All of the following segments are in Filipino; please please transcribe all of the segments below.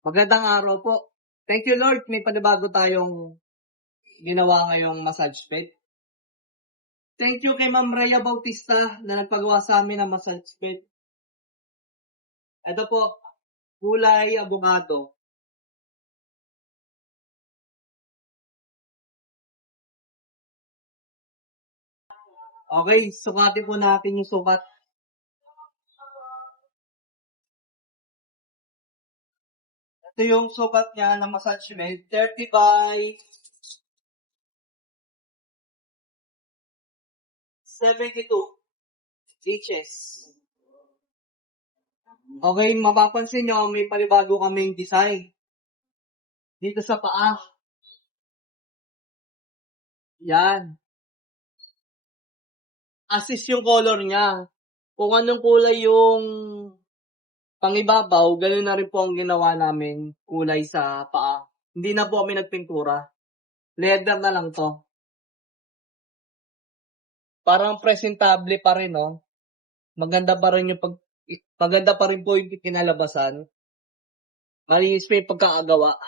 Magandang araw po. Thank you Lord, may panibago tayong ginawa ngayong massage bed. Thank you kay Ma'am Rhea Bautista na nagpagawa sa amin ng massage bed. Ito po, kulay abogado. Okay, sukatin po natin yung sukat. Ito yung sukat niya ng massage bed, 30 by 72 inches. Okay, mapapansin nyo, may panibago kaming design. Dito sa paa. Yan. Assist yung color niya. Kung anong kulay yung pangibabaw, ganun na rin po ang ginawa namin kulay sa paa. Hindi na po kami nagpintura. Leather na lang to. Parang presentable pa rin, no? Maganda pa rin po yung kinalabasan. Malinis pa yung pagkakagawa.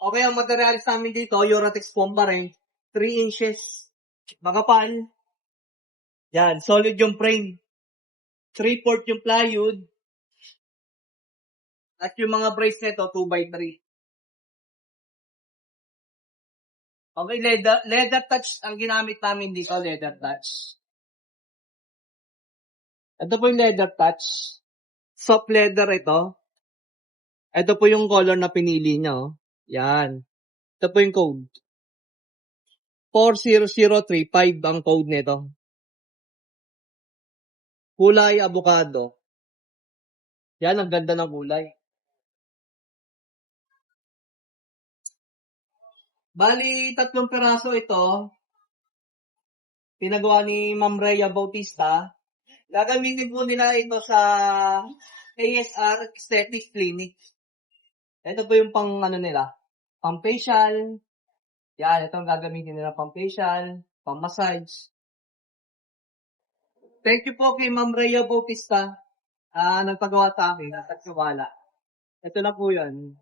Okay, ang materialis namin dito, Uratex foam pa rin. 3 inches. Makapal. Yan, solid yung frame. 3/4 yung plywood. At yung mga brace nito, 2x3. Okay, leather touch ang ginamit namin dito, leather touch. Ito po yung leather touch. Soft leather ito. Ito po yung color na pinili niya, oh. Yan. Ito po yung code. 40035 ang code nito. Kulay avocado. Yan, ang ganda ng kulay. Bali, 3 peraso ito. Pinagawa ni Ma'am Rhea Bautista. Gagamitin po nila ito sa ASR Aesthetic Clinic. Ito po yung pang nila, pang facial. Yan, ito ang gagamitin nila pang facial, pang massage. Thank you po kay Ma'am Rhea Bautista. Nagpagawa sa akin at nagkawala. Ito na po yan.